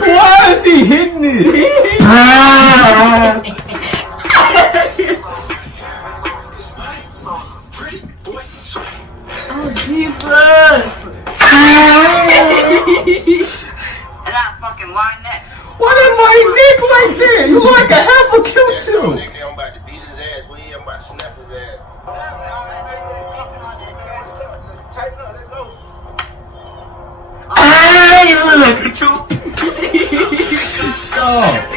Why is he hitting it? Oh, Jesus. And I fucking wine that. Why did my neck like that? You like a half a Q2. I'm about to beat his ass, boy. I'm about to snap his ass. Tighten up, let's go. You look at you. Stop.